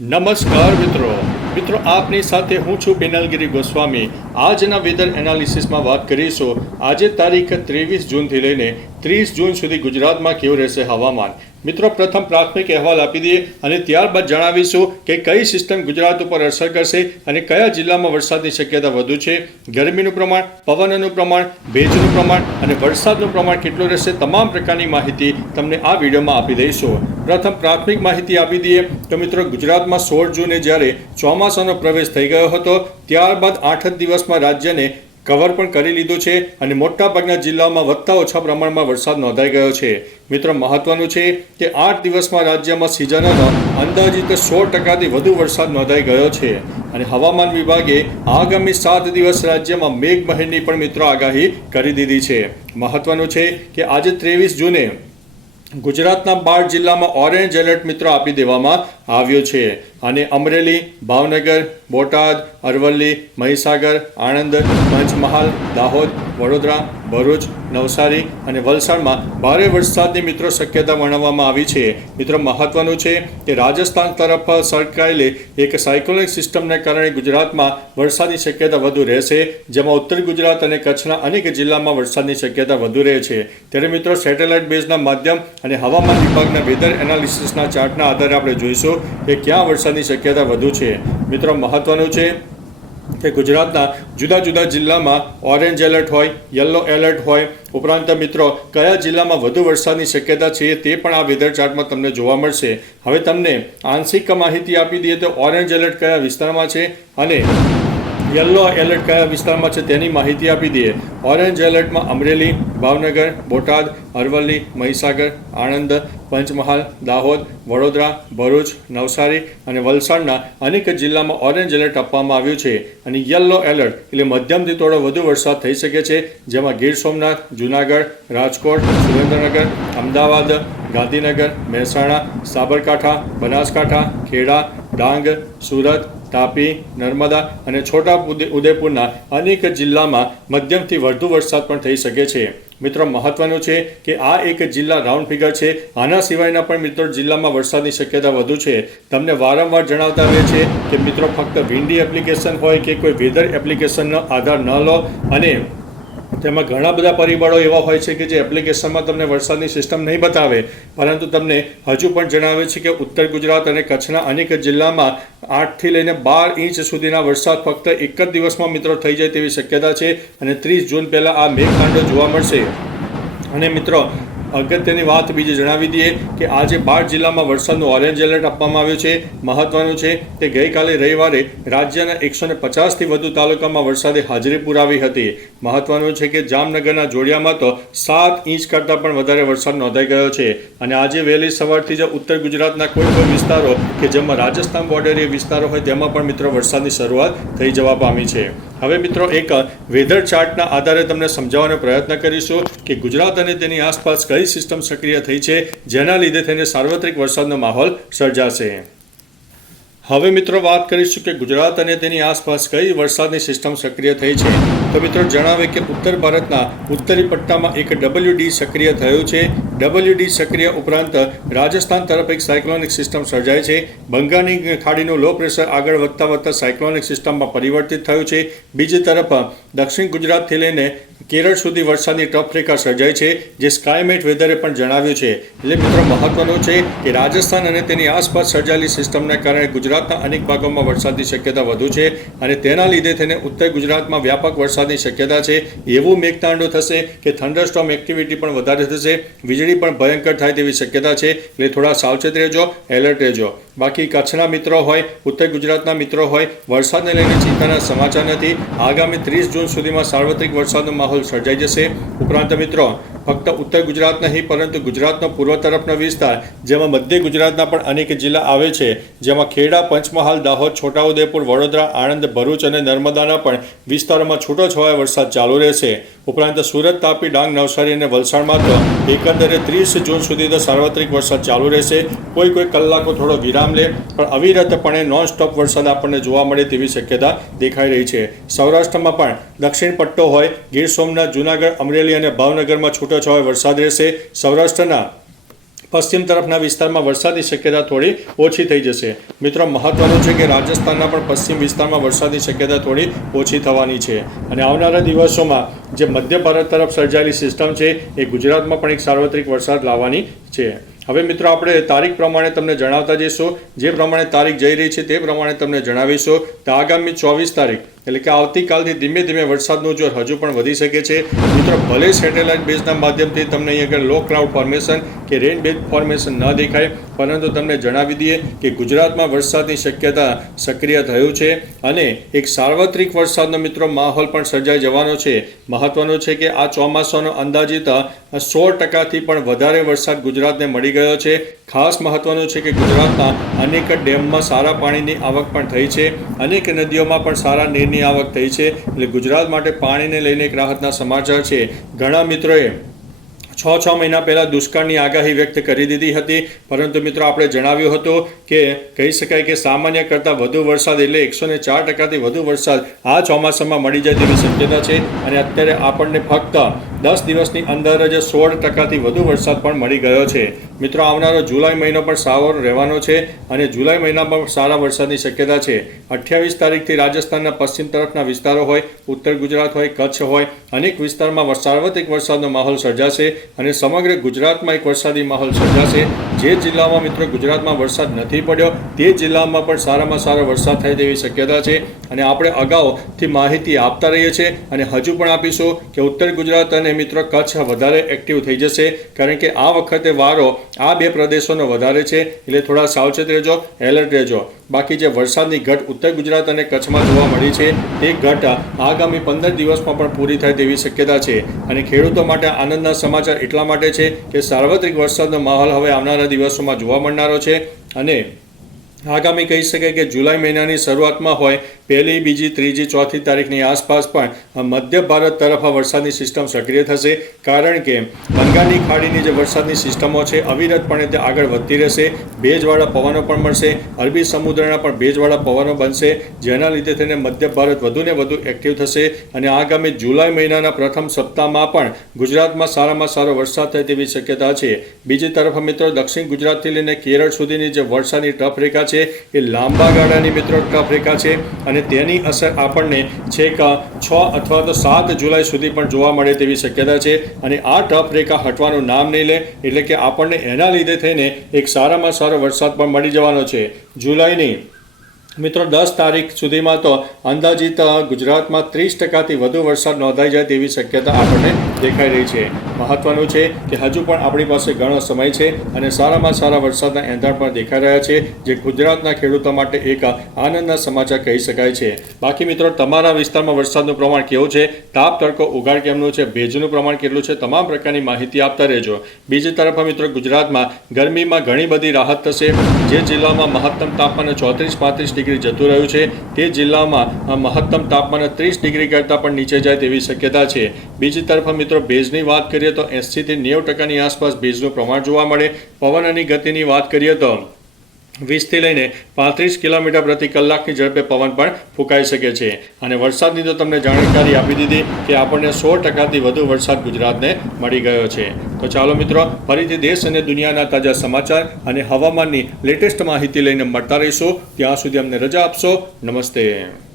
નમસ્કાર મિત્રો. મિત્રો, આપની સાથે હું છું પિનલગીરી ગોસ્વામી. આજના વેધર એનાલિસિસમાં વાત કરીશું. આજે તારીખ ત્રેવીસ જૂનથી લઈને ત્રીસ જૂન સુધી ગુજરાતમાં કેવું રહેશે હવામાન? મિત્રો, પ્રથમ પ્રાથમિક અહેવાલ આપી દઈએ અને ત્યારબાદ જણાવીશું કે કઈ સિસ્ટમ ગુજરાત ઉપર અસર કરશે અને કયા જિલ્લામાં વરસાદની શક્યતા વધુ છે. ગરમીનું પ્રમાણ, પવનનું પ્રમાણ, ભેજનું પ્રમાણ અને વરસાદનું પ્રમાણ કેટલું રહેશે તમામ પ્રકારની માહિતી તમને આ વિડીયોમાં આપી દઈશું. પ્રથમ પ્રાથમિક માહિતી આપી દઈએ તો મિત્રો, ગુજરાતમાં સોળ જૂને જ્યારે ચોમાસાનો પ્રવેશ થઈ ગયો હતો, ત્યારબાદ આઠ જ દિવસમાં રાજ્યને કવર પણ કરી લીધું છે અને મોટાભાગના જિલ્લાઓમાં વધતા ઓછા પ્રમાણમાં વરસાદ નોંધાઈ ગયો છે. મિત્રો, મહત્વનું છે કે આઠ દિવસમાં રાજ્યમાં સિઝનનો અંદાજિત સો ટકાથી વધુ વરસાદ નોંધાઈ ગયો છે. અને હવામાન વિભાગે આગામી સાત દિવસ રાજ્યમાં મેઘમહેરની પણ મિત્રો આગાહી કરી દીધી છે. મહત્વનું છે કે આજે ત્રેવીસ જૂને ગુજરાતના બાર જિલ્લામાં ઓરેન્જ એલર્ટ મિત્રો આપી દેવામાં આવ્યો છે. અને અમરેલી, ભાવનગર, બોટાદ, અરવલ્લી, મહીસાગર, આણંદ, પંચમહાલ, દાહોદ, વડોદરા, ભરૂચ, નવસારી અને વલસાડમાં ભારે વરસાદની મિત્રો શક્યતા વર્ણવવામાં આવી છે. મિત્રો, મહત્વનું છે કે રાજસ્થાન તરફ સરકાયેલી એક સાયકોલિક સિસ્ટમને કારણે ગુજરાતમાં વરસાદની શક્યતા વધુ રહેશે, જેમાં ઉત્તર ગુજરાત અને કચ્છના અનેક જિલ્લામાં વરસાદની શક્યતા વધુ રહે છે. ત્યારે મિત્રો, સેટેલાઇટ બેઝના માધ્યમ અને હવામાન વિભાગના વેધર એનાલિસિસના ચાર્ટના આધારે આપણે જોઈશું. કે ક્યાં વરસાદની શક્યતા વધુ છે. મિત્રો, મહત્વનું છે કે ગુજરાતના જુદા જુદા જિલ્લામાં ઓરેન્જ એલર્ટ હોય યલો એલર્ટ હોય. ઉપરાંત મિત્રો, કયા જિલ્લામાં વધુ વરસાદની શક્યતા છે તે પણ આ વેધર ચાર્ટમાં તમને જોવા મળશે. હવે તમને આંશિક માહિતી આપી દઈએ તો ઓરેન્જ એલર્ટ કયા વિસ્તારમાં છે અને યલો એલર્ટ કયા વિસ્તારમાં છે તેની માહિતી આપી દઈએ. ઓરેન્જ એલર્ટમાં અમરેલી, ભાવનગર, બોટાદ, અરવલ્લી, મહીસાગર, આણંદ, પંચમહાલ, દાહોદ, વડોદરા, ભરૂચ, નવસારી અને વલસાડના અનેક જિલ્લામાં ઓરેન્જ એલર્ટ આપવામાં આવ્યું છે. અને યલો એલર્ટ એટલે મધ્યમથી થોડો વધુ વરસાદ થઈ શકે છે, જેમાં ગીર સોમનાથ, જૂનાગઢ, રાજકોટ, સુરેન્દ્રનગર, અમદાવાદ, ગાંધીનગર, મહેસાણા, સાબરકાંઠા, બનાસકાંઠા, ખેડા, ડાંગ, સુરત તાપી, નર્મદા અને છોટા ઉદે- ઉદેપુરના અનેક જિલ્લામાં મધ્યમથી વધુ વરસાદ પણ થઈ શકે છે. મિત્રો, મહત્વનું છે કે આ એક જિલ્લા રાઉન્ડ ફિગર છે. આના સિવાયના પણ મિત્રો, જિલ્લામાં વરસાદની શક્યતા વધુ છે. તમને વારંવાર જણાવતા રહે છે કે મિત્રો, ફક્ત વિન્ડી એપ્લિકેશન હોય કે કોઈ વેધર એપ્લિકેશનનો આધાર ન લો અને તેમાં ઘણા બધા પરિબળો એવા હોય છે કે જે એપ્લિકેશનમાં તમને વરસાદની સિસ્ટમ નહીં બતાવે. પરંતુ તમને હજુ પણ જણાવે છે કે ઉત્તર ગુજરાત અને કચ્છના અનેક જિલ્લામાં આઠથી લઈને બાર ઇંચ સુધીના વરસાદ ફક્ત એક જ દિવસમાં મિત્રો થઈ જાય તેવી શક્યતા છે અને ત્રીસ જૂન પહેલાં આ મેઘકાંડો જોવા મળશે. અને મિત્રો અગત્યની વાત બીજી જણાવી દઈએ કે આજે બાર જિલ્લામાં વરસાદનું ઓરેન્જ એલર્ટ આપવામાં આવ્યું છે. મહત્વનું છે કે ગઈકાલે રવિવારે રાજ્યના એકસો ને પચાસથી વધુ તાલુકામાં વરસાદે હાજરી પુરાવી હતી. મહત્વનું છે કે જામનગરના જોડિયામાં તો સાત ઇંચ કરતાં પણ વધારે વરસાદ નોંધાઈ ગયો છે. અને આજે વહેલી સવારથી જ ઉત્તર ગુજરાતના કોઈ કોઈ વિસ્તારો કે જેમાં રાજસ્થાન બોર્ડરીય વિસ્તારો હોય તેમાં પણ મિત્રો વરસાદની શરૂઆત થઈ જવા પામી છે. હવે મિત્રો એક વેધર ચાર્ટના આધારે તમને સમજાવવાનો પ્રયત્ન કરીશું કે ગુજરાત અને તેની આસપાસ કઈ સિસ્ટમ સક્રિય થઈ છે, જેના લીધે થઈને સાર્વત્રિક વરસાદનો માહોલ સર્જાશે. હવે મિત્રો વાત કરીશું કે ગુજરાત અને તેની આસપાસ કઈ વરસાદની સિસ્ટમ સક્રિય થઈ છે? તો મિત્રો જણાવે કે ઉત્તર ભારતના ઉત્તરી પટ્ટામાં એક ડબલ્યુ ડી સક્રિય થયું છે. ડબલ્યુ ડી સક્રિય ઉપરાંત રાજસ્થાન તરફ એક સાયક્લોનિક સિસ્ટમ સર્જાય છે. બંગાળની ખાડીનું લો પ્રેશર આગળ વધતા વધતા સાયક્લોનિક સિસ્ટમમાં પરિવર્તિત થયું છે. બીજી તરફ દક્ષિણ ગુજરાતથી લઈને કેરળ સુધી વરસાદની ટફ રેખા સર્જાઈ છે, જે સ્કાયમેટ વેધરે પણ જણાવ્યું છે. એટલે મિત્રો મહત્વનું છે કે રાજસ્થાન અને તેની આસપાસ સર્જાયેલી સિસ્ટમને કારણે ગુજરાતના અનેક ભાગોમાં વરસાદની શક્યતા વધુ છે અને તેના લીધે થઈને ઉત્તર ગુજરાતમાં વ્યાપક વરસાદની શક્યતા છે. એવું મેઘતાંડો થશે કે થંડરસ્ટોમ એક્ટિવિટી પણ વધારે થશે, વીજળી પણ ભયંકર થાય તેવી શક્યતા છે. એટલે થોડા સાવચેત રહેજો એલર્ટ રહેજો. બાકી કચ્છના મિત્રો હોય, ઉત્તર ગુજરાતના મિત્રો હોય, વરસાદને લઈને ચિંતાના સમાચાર નથી. આગામી ત્રીસ જૂન સુધીમાં સાર્વત્રિક વરસાદનો માહોલ સર્જાઈ જશે. ઉપરાંત મિત્રો ફક્ત ઉત્તર ગુજરાત નહીં, પરંતુ ગુજરાતનો પૂર્વ તરફનો વિસ્તાર, જેમાં મધ્ય ગુજરાતના પણ અનેક જિલ્લા આવે છે. જેમાં ખેડા, પંચમહાલ, દાહોદ, છોટાઉદેપુર, વડોદરા, આણંદ, ભરૂચ અને નર્મદાના પણ વિસ્તારોમાં છૂટોછવાયો વરસાદ ચાલુ રહેશે. ઉપરાંત સુરત, તાપી, ડાંગ, નવસારી અને વલસાડમાં તો એકંદરે ત્રીસ જૂન સુધી તો સાર્વત્રિક વરસાદ ચાલુ રહેશે. કોઈ કોઈ કલાકો થોડો વિરામ લે, પણ અવિરતપણે નોન સ્ટોપ વરસાદ આપણને જોવા મળે તેવી શક્યતા દેખાઈ રહી છે. સૌરાષ્ટ્રમાં પણ દક્ષિણ પટ્ટો હોય, ગીર સોમનાથ, જૂનાગઢ, અમરેલી અને ભાવનગરમાં છૂટોછવાયો વરસાદ રહેશે. સૌરાષ્ટ્રના પશ્ચિમ તરફના વિસ્તારમાં વરસાદની શક્યતા થોડી ઓછી થઈ જશે. મિત્રો, મહત્વનું છે કે રાજસ્થાનના પણ પશ્ચિમ વિસ્તારમાં વરસાદની શક્યતા થોડી ઓછી થવાની છે. અને આવનારા દિવસોમાં જે મધ્ય ભારત તરફ સર્જાયેલી સિસ્ટમ છે, એ ગુજરાતમાં પણ એક સાર્વત્રિક વરસાદ લાવવાની છે. હવે મિત્રો, આપણે તારીખ પ્રમાણે તમને જણાવતા જઈશું. જે પ્રમાણે તારીખ જઈ રહી છે, તે પ્રમાણે તમને જણાવીશું. તો આગામી ચોવીસ તારીખ એટલે કે આવતીકાલથી ધીમે ધીમે વરસાદનું જોર હજુ પણ વધી શકે છે, મિત્રો, ભલે સેટેલાઇટ બેઝના માધ્યમથી તમને અહીં લો ક્લાઉડ ફોર્મેશન કે રેન બેઝ ફોર્મેશન ન દેખાય, પરંતુ તમને જણાવી દઈએ કે ગુજરાતમાં વરસાદની શક્યતા સક્રિય થયું છે અને એક સાર્વત્રિક વરસાદનો, મિત્રો, માહોલ પણ સર્જાઈ જવાનો છે. મહત્વનું છે કે આ ચોમાસાનો અંદાજિત સો ટકાથી પણ વધારે વરસાદ ગુજરાતને મળી ગયો છે. ખાસ મહત્વનું છે કે ગુજરાતના અનેક ડેમમાં સારા પાણીની આવક પણ થઈ છે. અનેક નદીઓમાં પણ સારા નીરની આવક થઈ છે. એટલે ગુજરાત માટે પાણીને લઈને એક રાહતના સમાચાર છે. ઘણા મિત્રોએ છ છ મહિના પહેલાં દુષ્કાળની આગાહી વ્યક્ત કરી દીધી હતી. પરંતુ મિત્રો, આપણે જણાવ્યું હતું કે, કહી શકાય કે સામાન્ય કરતાં વધુ વરસાદ એટલે એકસો ને ચાર ટકાથી વધુ વરસાદ આ ચોમાસામાં મળી જાય તેવી શક્યતા છે. અને અત્યારે આપણને ફક્ત દસ દિવસની અંદર જ સોળ ટકાથી વધુ વરસાદ પણ મળી ગયો છે. મિત્રો, આવનારો જુલાઈ મહિનો પણ સારો રહેવાનો છે અને જુલાઈ મહિનામાં સારા વરસાદની શક્યતા છે. અઠ્યાવીસ તારીખથી રાજસ્થાનના પશ્ચિમ તરફના વિસ્તારો હોય, ઉત્તર ગુજરાત હોય, કચ્છ હોય, અનેક વિસ્તારમાં સાર્વત્રિક વરસાદનો માહોલ સર્જાશે અને સમગ્ર ગુજરાતમાં એક વરસાદી માહોલ સર્જાશે. જે જિલ્લામાં મિત્રો ગુજરાતમાં વરસાદ નથી પડ્યો, તે જિલ્લામાં પણ સારામાં સારો વરસાદ થાય તેવી શક્યતા છે અને આપણે અગાઉથી માહિતી આપતા રહીએ છીએ અને હજુ પણ આપીશું કે ઉત્તર ગુજરાત અને મિત્રો, કચ્છ વધારે એક્ટિવ થઈ જશે કારણ કે આ વખતે વારો આ બે પ્રદેશોનો વધારે છે. એટલે થોડા સાવચેત રહેજો એલર્ટ રહેજો. બાકી જે વરસાદની ઘટ ઉત્તર ગુજરાત અને કચ્છમાં જોવા મળી છે, તે ઘટ આગામી પંદર દિવસમાં પણ પૂરી થાય તેવી શક્યતા છે. અને ખેડૂતો માટે આનંદના સમાચાર એટલા માટે છે કે સાર્વત્રિક વરસાદનો માહોલ હવે આવનારા દિવસોમાં જોવા મળનારો છે. અને આગામી કહી શકાય કે જુલાઈ મહિનાની શરૂઆતમાં હોય પહેલી, બીજી, ત્રીજી, ચોથી તારીખની આસપાસ પણ મધ્ય ભારત તરફ આ વરસાદની સિસ્ટમ સક્રિય થશે, કારણ કે બંગાળની ખાડીની જે વરસાદની સિસ્ટમો છે, અવિરતપણે તે આગળ વધતી રહેશે, ભેજવાળા પવનો પણ મળશે, અરબી સમુદ્રના પણ ભેજવાળા પવનો બનશે, જેના લીધે થઈને મધ્ય ભારત વધુને વધુ એક્ટિવ થશે, અને આગામી જુલાઈ મહિનાના પ્રથમ સપ્તાહમાં પણ ગુજરાતમાં સારામાં સારો વરસાદ થાય તેવી શક્યતા છે. બીજી તરફ મિત્રો, દક્ષિણ ગુજરાતથી લઈને કેરળ સુધીની જે વરસાદની ટફ રેખા છે, એ લાંબા ગાળાની મિત્રો ટફ રેખા છે, અને તેની અસર આપણને છેક, છ અથવા તો સાત જુલાઈ સુધી પણ જોવા મળે તેવી શક્યતા છે. અને આ ટફ રેખા હટવાનું નામ નહીં લે, એટલે કે આપણને એના લીધે થઈને એક સારામાં સારો વરસાદ પણ મળી જવાનો છે. જુલાઈની મિત્રો, દસ તારીખ સુધીમાં તો અંદાજિત ગુજરાતમાં ત્રીસ ટકાથી વધુ વરસાદ નોંધાઈ જાય તેવી શક્યતા આપણને દેખાઈ રહી છે. મહત્વનું છે કે હજુ પણ આપણી પાસે ઘણો સમય છે અને સારામાં સારા વરસાદના એંધાણ પણ દેખાઈ રહ્યા છે, જે ગુજરાતના ખેડૂતો માટે એક આનંદના સમાચાર કહી શકાય છે. બાકી મિત્રો, તમારા વિસ્તારમાં વરસાદનું પ્રમાણ કેવું છે? તાપ, તડકો, ઉગાડ કેમનું છે? ભેજનું પ્રમાણ કેટલું છે? તમામ પ્રકારની માહિતી આપતા રહેજો. બીજી તરફ, મિત્રો, ગુજરાતમાં ગરમીમાં ઘણી બધી રાહત થશે. જે જિલ્લામાં મહત્તમ તાપમાન ચોત્રીસ પાંત્રીસ ડિગ્રી જતું રહ્યું છે. તે જિલ્લામાં મહત્તમ તાપમાન ત્રીસ ડિગ્રી કરતાં પણ નીચે જાય તેવી શક્યતા છે. બીજી તરફ મિત્રો, ભેજની વાત કરીએ તો એંસીથી નેવું ટકાની આસપાસ ભેજનું પ્રમાણ જોવા મળે. પવન અને ગતિની વાત કરીએ તો વીસથી લઈને પાંત્રીસ કિલોમીટર પ્રતિ કલાકની ઝડપે પવન પણ ફૂંકાઈ શકે છે. અને વરસાદની તો તમને જાણકારી આપી દીધી કે આપણને સો ટકાથી વધુ વરસાદ ગુજરાતને મળી ગયો છે. તો ચાલો મિત્રો, ફરીથી દેશ અને દુનિયાના તાજા સમાચાર અને હવામાનની લેટેસ્ટ માહિતી લઈને મળતા રહીશું. ત્યાં સુધી અમને રજા આપશો. નમસ્તે.